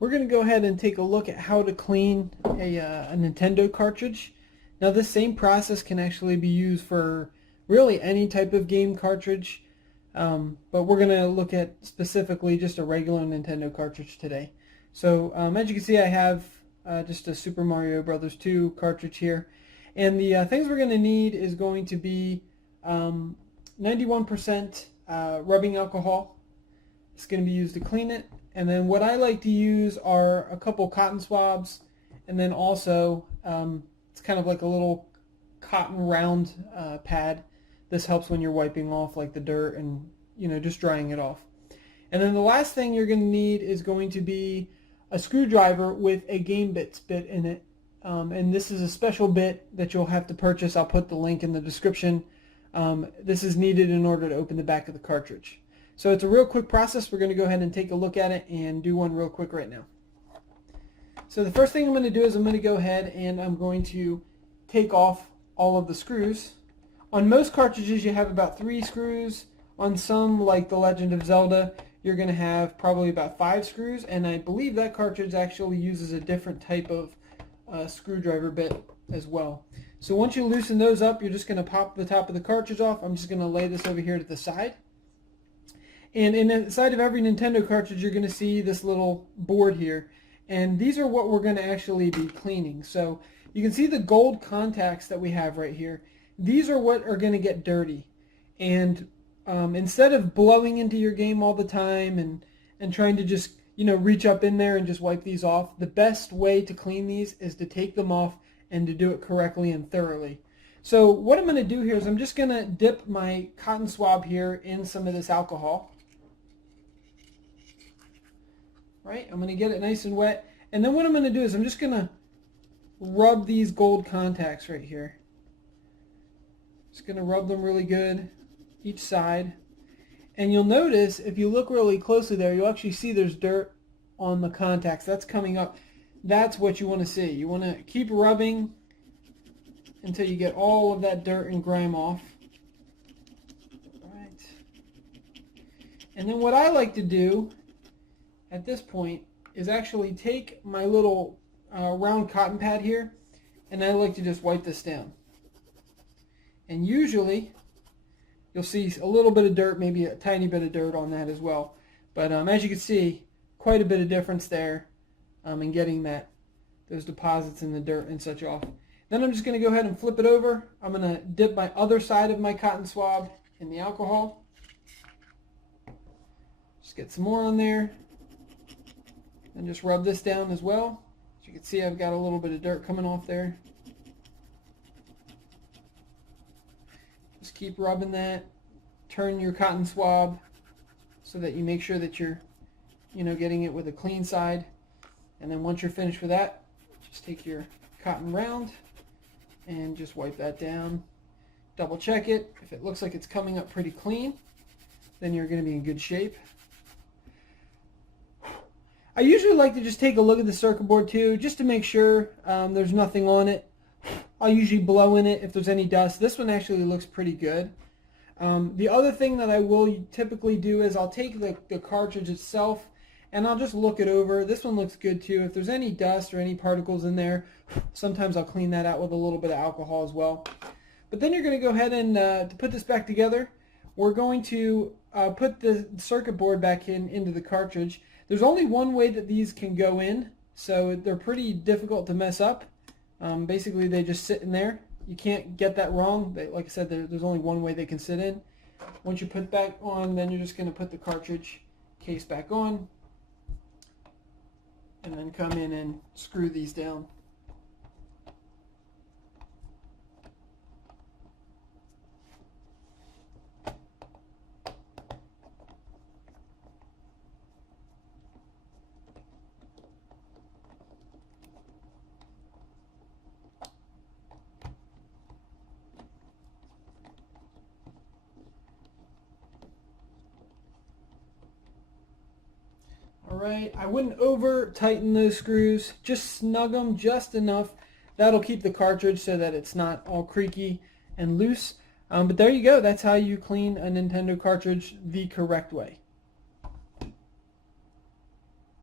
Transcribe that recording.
we're going to go ahead and take a look at how to clean a Nintendo cartridge. Now this same process can actually be used for really any type of game cartridge, but we're going to look at specifically just a regular Nintendo cartridge today. So as you can see, I have just a Super Mario Brothers 2 cartridge here, and the things we're going to need is going to be 91% rubbing alcohol. It's going to be used to clean it. And then what I like to use are a couple cotton swabs, and then also it's kind of like a little cotton round pad. This helps when you're wiping off like the dirt and just drying it off. And then the last thing you're going to need is going to be a screwdriver with a game bits bit in it. And this is a special bit that you'll have to purchase. I'll put the link in the description. This is needed in order to open the back of the cartridge. So it's a real quick process. We're going to go ahead and take a look at it and do one real quick right now. So the first thing I'm going to do is I'm going to go ahead and I'm going to take off all of the screws. On most cartridges you have about 3 screws. On some, like The Legend of Zelda, you're going to have probably about 5 screws, and I believe that cartridge actually uses a different type of screwdriver bit as well. So once you loosen those up, you're just going to pop the top of the cartridge off. I'm just going to lay this over here to the side. And in the side of every Nintendo cartridge, you're going to see this little board here. And these are what we're going to actually be cleaning. So you can see the gold contacts that we have right here. These are what are going to get dirty. And instead of blowing into your game all the time and trying to just reach up in there and just wipe these off, the best way to clean these is to take them off and to do it correctly and thoroughly. So what I'm going to do here is I'm just going to dip my cotton swab here in some of this alcohol. Right, I'm going to get it nice and wet, and then what I'm going to do is I'm just going to rub these gold contacts right here. Just going to rub them really good, each side. And you'll notice, if you look really closely there, you'll actually see there's dirt on the contacts. That's coming up. That's what you want to see. You want to keep rubbing until you get all of that dirt and grime off. Right. And then what I like to do at this point is actually take my little round cotton pad here, and I like to just wipe this down. And usually you'll see a little bit of dirt, maybe a tiny bit of dirt on that as well. But as you can see, quite a bit of difference there in getting those deposits in the dirt and such off. Then I'm just going to go ahead and flip it over. I'm going to dip my other side of my cotton swab in the alcohol. Just get some more on there. And just rub this down as well. As you can see, I've got a little bit of dirt coming off there. Just keep rubbing that. Turn your cotton swab so that you make sure that you're getting it with a clean side. And then once you're finished with that, just take your cotton round and just wipe that down. Double check it. If it looks like it's coming up pretty clean, then you're going to be in good shape. I usually like to just take a look at the circuit board too, just to make sure there's nothing on it. I'll usually blow in it if there's any dust. This one actually looks pretty good. The other thing that I will typically do is I'll take the cartridge itself and I'll just look it over. This one looks good too. If there's any dust or any particles in there, sometimes I'll clean that out with a little bit of alcohol as well. But then you're going to go ahead and to put this back together, we're going to put the circuit board back into the cartridge. There's only one way that these can go in, so they're pretty difficult to mess up. Basically, they just sit in there. You can't get that wrong. Like I said, there's only one way they can sit in. Once you put back on, then you're just going to put the cartridge case back on, and then come in and screw these down. Alright, I wouldn't over tighten those screws, just snug them just enough. That'll keep the cartridge so that it's not all creaky and loose. But there you go, that's how you clean a Nintendo cartridge the correct way.